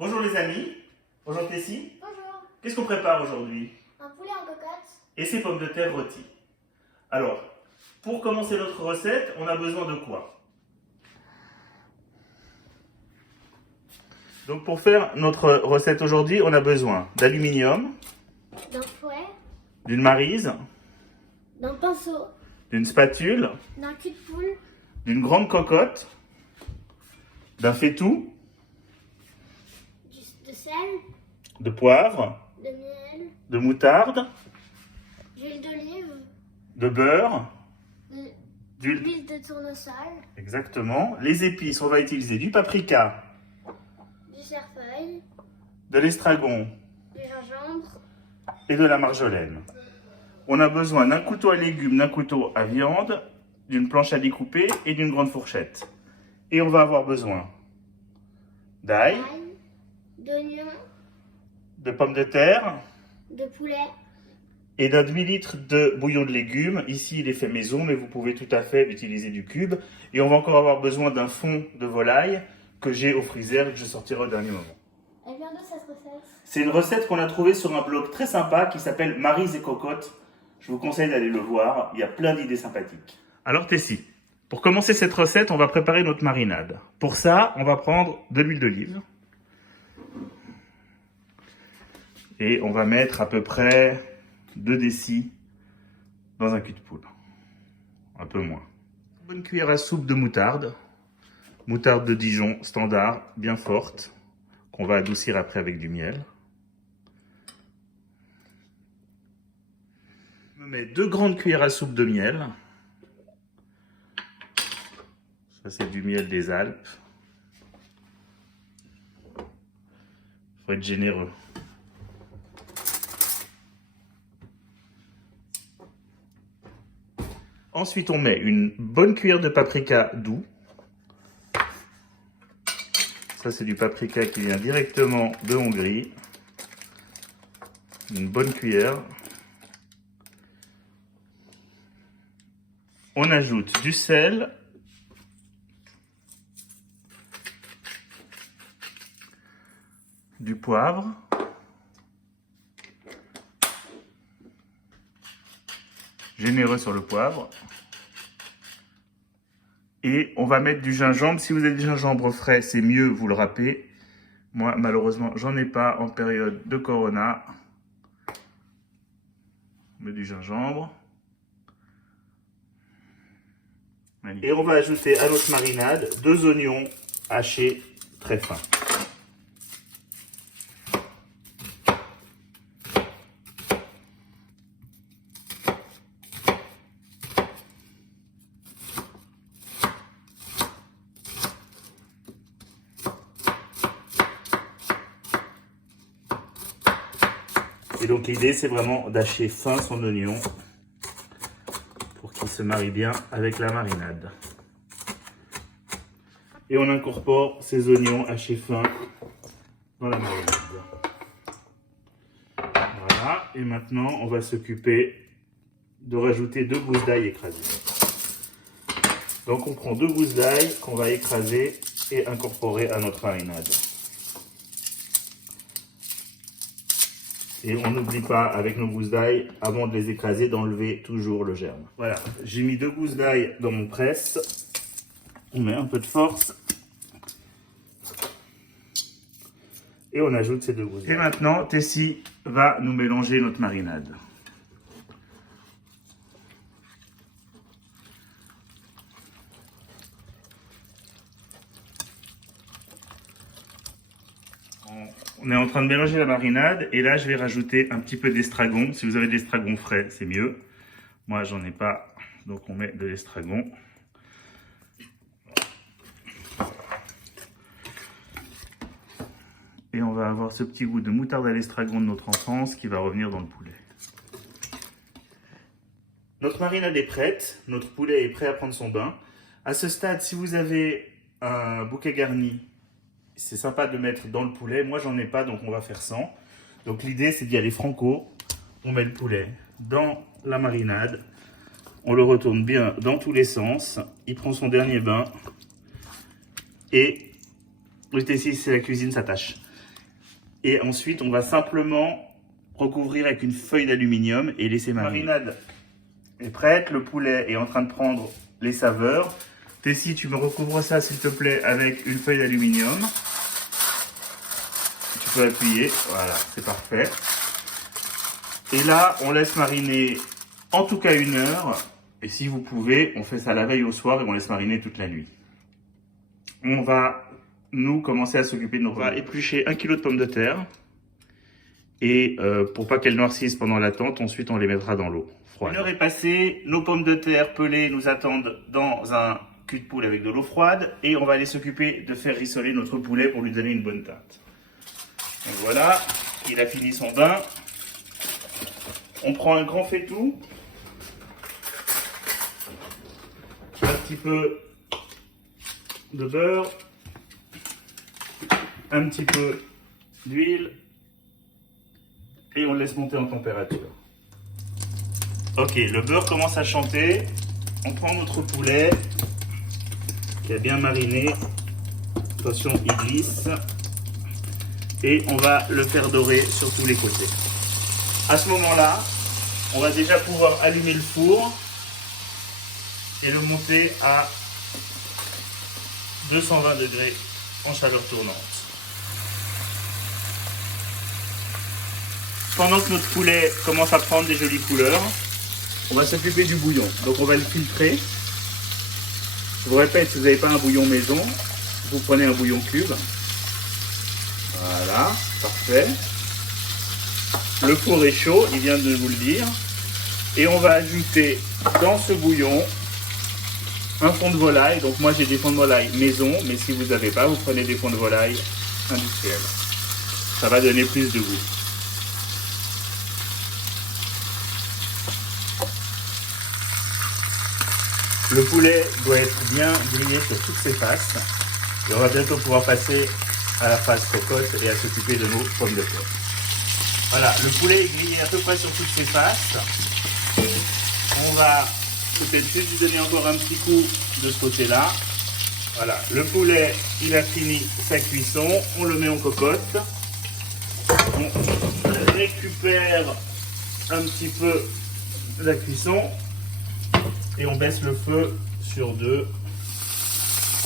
Bonjour les amis, bonjour Tessie. Bonjour. Qu'est-ce qu'on prépare aujourd'hui? Un poulet en cocotte. Et ces pommes de terre rôties. Alors, pour commencer notre recette, on a besoin de quoi? Donc pour faire notre recette aujourd'hui, on a besoin d'aluminium, D'un fouet. d'une maryse, D'un pinceau. d'une spatule, D'un cul de poule. d'une grande cocotte, d'un faitout, De sel. de poivre, De miel. de moutarde, D'huile d'olive. de beurre, d'huile. D'huile de tournesol. Exactement. Les épices, on va utiliser du paprika, Du cerfeuil. de l'estragon Du gingembre. et de la marjolaine. On a besoin d'un couteau à légumes, d'un couteau à viande, d'une planche à découper et d'une grande fourchette. Et on va avoir besoin d'ail, D'ail. D'oignons. de pommes de terre De poulet. et d'un demi-litre de bouillon de légumes. Ici, il est fait maison, mais vous pouvez tout à fait utiliser du cube. Et on va encore avoir besoin d'un fond de volaille que j'ai au freezer et que je sortirai au dernier moment. Elle vient de cette recette. C'est une recette qu'on a trouvée sur un blog très sympa qui s'appelle Maryse et Cocotte. Je vous conseille d'aller le voir, il y a plein d'idées sympathiques. Alors Tessie, pour commencer cette recette, on va préparer notre marinade. Pour ça, on va prendre de l'huile d'olive. Et on va mettre à peu près 2 décis dans un cul de poule. Un peu moins. Une bonne cuillère à soupe de moutarde. Moutarde de Dijon standard, bien forte, qu'on va adoucir après avec du miel. Je me mets 2 grandes cuillères à soupe de miel. Ça, c'est du miel des Alpes. Il faut être généreux. Ensuite, on met une bonne cuillère de paprika doux. Ça, c'est du paprika qui vient directement de Hongrie. Une bonne cuillère. On ajoute du sel. Du poivre. Généreux sur le poivre. Et on va mettre du gingembre. Si vous avez du gingembre frais, c'est mieux, vous le râpez. Moi, malheureusement, j'en ai pas en période de Corona. On met du gingembre. Et on va ajouter à notre marinade 2 oignons hachés très fins. Et donc l'idée, c'est vraiment d'hacher fin son oignon pour qu'il se marie bien avec la marinade. Et on incorpore ces oignons hachés fins dans la marinade. Voilà, et maintenant on va s'occuper de rajouter 2 gousses d'ail écrasées. Donc on prend 2 gousses d'ail qu'on va écraser et incorporer à notre marinade. Et on n'oublie pas, avec nos gousses d'ail, avant de les écraser, d'enlever toujours le germe. Voilà, j'ai mis 2 gousses d'ail dans mon presse. On met un peu de force. Et on ajoute ces 2 gousses d'ail. Et maintenant, Tessie va nous mélanger notre marinade. On est en train de mélanger la marinade et là je vais rajouter un petit peu d'estragon. Si vous avez de l'estragon frais, c'est mieux. Moi j'en ai pas, donc on met de l'estragon. Et on va avoir ce petit goût de moutarde à l'estragon de notre enfance qui va revenir dans le poulet. Notre marinade est prête, notre poulet est prêt à prendre son bain. À ce stade, si vous avez un bouquet garni, c'est sympa de mettre dans le poulet. Moi, j'en ai pas, donc on va faire sans. Donc l'idée, c'est d'y aller franco. On met le poulet dans la marinade. On le retourne bien dans tous les sens. Il prend son dernier bain. Et le T6, c'est la cuisine, ça tâche. Et ensuite, on va simplement recouvrir avec une feuille d'aluminium et laisser mariner. La marinade est prête, le poulet est en train de prendre les saveurs. Tessie, tu me recouvres ça s'il te plaît avec une feuille d'aluminium. Tu peux appuyer, voilà, c'est parfait. Et là, on laisse mariner en tout cas 1 heure. Et si vous pouvez, on fait ça la veille au soir et on laisse mariner toute la nuit. On va, nous, commencer à s'occuper de nos pommes. On va éplucher 1 kg de pommes de terre. Et pour pas qu'elles noircissent pendant l'attente, ensuite on les mettra dans l'eau froide. 1 heure est passée, nos pommes de terre pelées nous attendent dans un cul de poule avec de l'eau froide. Et on va aller s'occuper de faire rissoler notre poulet pour lui donner une bonne teinte. Donc voilà, il a fini son bain. On prend un grand faitout. Un petit peu de beurre. Un petit peu d'huile. Et on laisse monter en température. Ok, le beurre commence à chanter. On prend notre poulet qui a bien mariné. Attention, il glisse. Et on va le faire dorer sur tous les côtés. À ce moment-là, on va déjà pouvoir allumer le four et le monter à 220 degrés en chaleur tournante. Pendant que notre poulet commence à prendre des jolies couleurs, on va s'occuper du bouillon. Donc on va le filtrer. Je vous répète, si vous n'avez pas un bouillon maison, vous prenez un bouillon cube. Voilà, parfait. Le four est chaud, il vient de vous le dire. Et on va ajouter dans ce bouillon un fond de volaille. Donc moi j'ai des fonds de volaille maison, mais si vous n'avez pas, vous prenez des fonds de volaille industriels. Ça va donner plus de goût. Le poulet doit être bien grillé sur toutes ses faces. Et on va bientôt pouvoir passer à la phase cocotte et à s'occuper de nos pommes de terre. Voilà, le poulet est grillé à peu près sur toutes ses faces. On va peut-être juste lui donner encore un petit coup de ce côté-là. Voilà, le poulet, il a fini sa cuisson. On le met en cocotte. On récupère un petit peu la cuisson. Et on baisse le feu sur 2.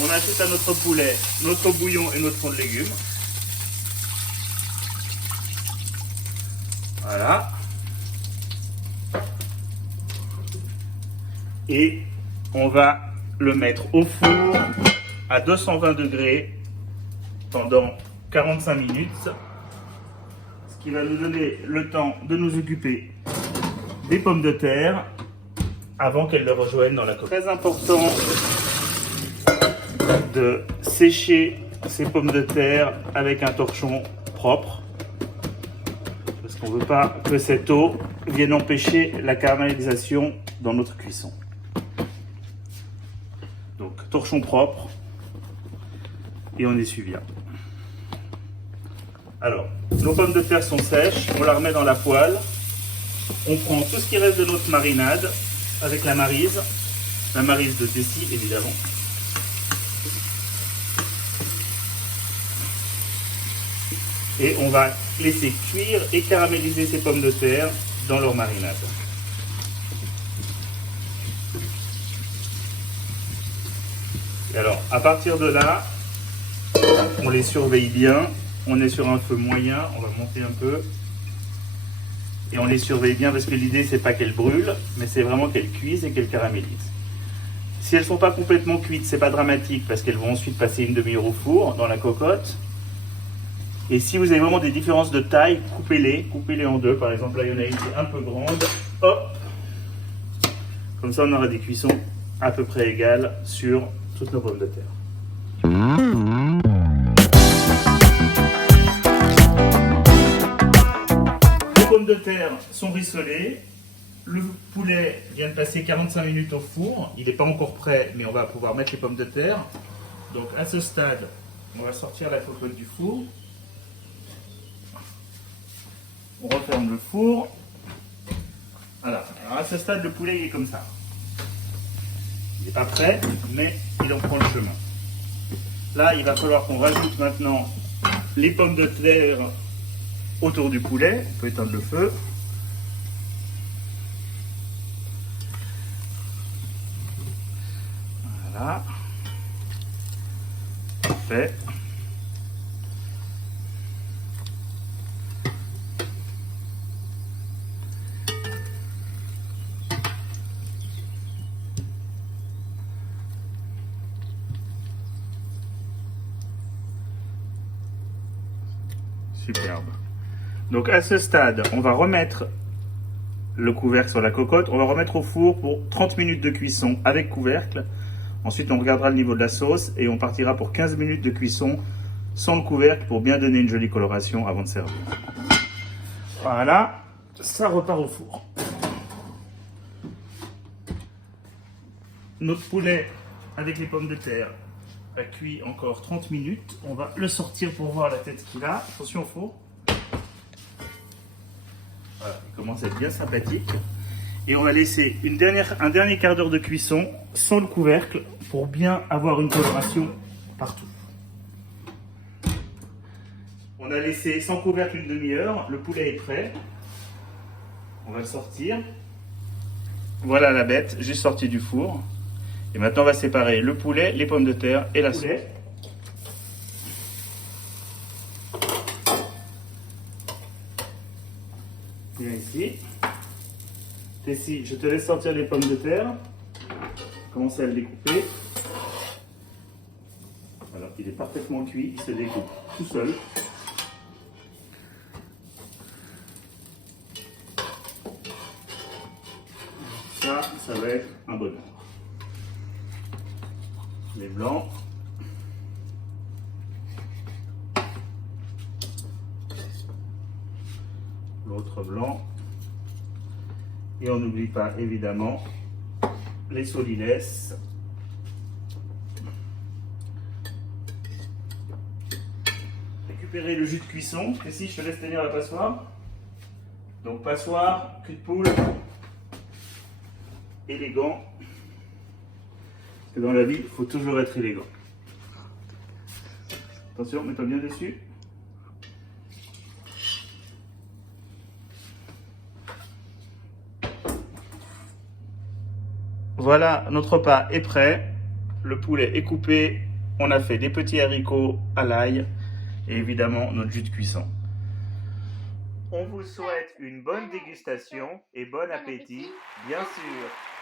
On ajoute à notre poulet notre bouillon et notre fond de légumes. Voilà. Et on va le mettre au four à 220 degrés pendant 45 minutes. Ce qui va nous donner le temps de nous occuper des pommes de terre avant qu'elles le rejoignent dans la cocotte. Très important de sécher ces pommes de terre avec un torchon propre parce qu'on ne veut pas que cette eau vienne empêcher la caramélisation dans notre cuisson. Donc torchon propre et on essuie bien. Alors, nos pommes de terre sont sèches, on la remet dans la poêle, on prend tout ce qui reste de notre marinade avec la maryse de Tessie évidemment. Et on va laisser cuire et caraméliser ces pommes de terre dans leur marinade. Et alors, à partir de là, on les surveille bien. On est sur un feu moyen, on va monter un peu. Et on les surveille bien parce que l'idée, c'est pas qu'elles brûlent, mais c'est vraiment qu'elles cuisent et qu'elles caramélisent. Si elles ne sont pas complètement cuites, c'est pas dramatique parce qu'elles vont ensuite passer une demi-heure au four dans la cocotte. Et si vous avez vraiment des différences de taille, coupez-les en 2. Par exemple, là, il y en a une qui est un peu grande. Hop! Comme ça, on aura des cuissons à peu près égales sur toutes nos pommes de terre. Les pommes de terre sont rissolées. Le poulet vient de passer 45 minutes au four. Il n'est pas encore prêt, mais on va pouvoir mettre les pommes de terre. Donc à ce stade, on va sortir la cocotte du four. On referme le four. Voilà. Alors à ce stade, le poulet il est comme ça. Il n'est pas prêt, mais il en prend le chemin. Là, il va falloir qu'on rajoute maintenant les pommes de terre autour du poulet. On peut éteindre le feu. Voilà. Parfait. Superbe. Donc à ce stade, on va remettre le couvercle sur la cocotte. On va remettre au four pour 30 minutes de cuisson avec couvercle. Ensuite, on regardera le niveau de la sauce et on partira pour 15 minutes de cuisson sans le couvercle pour bien donner une jolie coloration avant de servir. Voilà, ça repart au four. Notre poulet avec les pommes de terre a cuit encore 30 minutes. On va le sortir pour voir la tête qu'il a. Attention au four. Voilà, il commence à être bien sympathique. Et on va laisser un dernier quart d'heure de cuisson sans le couvercle pour bien avoir une coloration partout. On a laissé sans couvercle une demi-heure. Le poulet est prêt. On va le sortir. Voilà la bête, juste sortie du four. Et maintenant, on va séparer le poulet, les pommes de terre et la sauce. Viens ici. Tessie, je te laisse sortir les pommes de terre. Commencez à le découper. Alors, il est parfaitement cuit, il se découpe tout seul. Ça va être un bonheur. Les blancs. L'autre blanc. Et on n'oublie pas évidemment les solides. Récupérer le jus de cuisson. Ici, je te laisse tenir la passoire. Donc passoire, cul de poule, élégant. Parce que dans la vie, il faut toujours être élégant. Attention, mets-toi bien dessus. Voilà, notre repas est prêt. Le poulet est coupé. On a fait des petits haricots à l'ail. Et évidemment, notre jus de cuisson. On vous souhaite une bonne dégustation et bon appétit, bien sûr.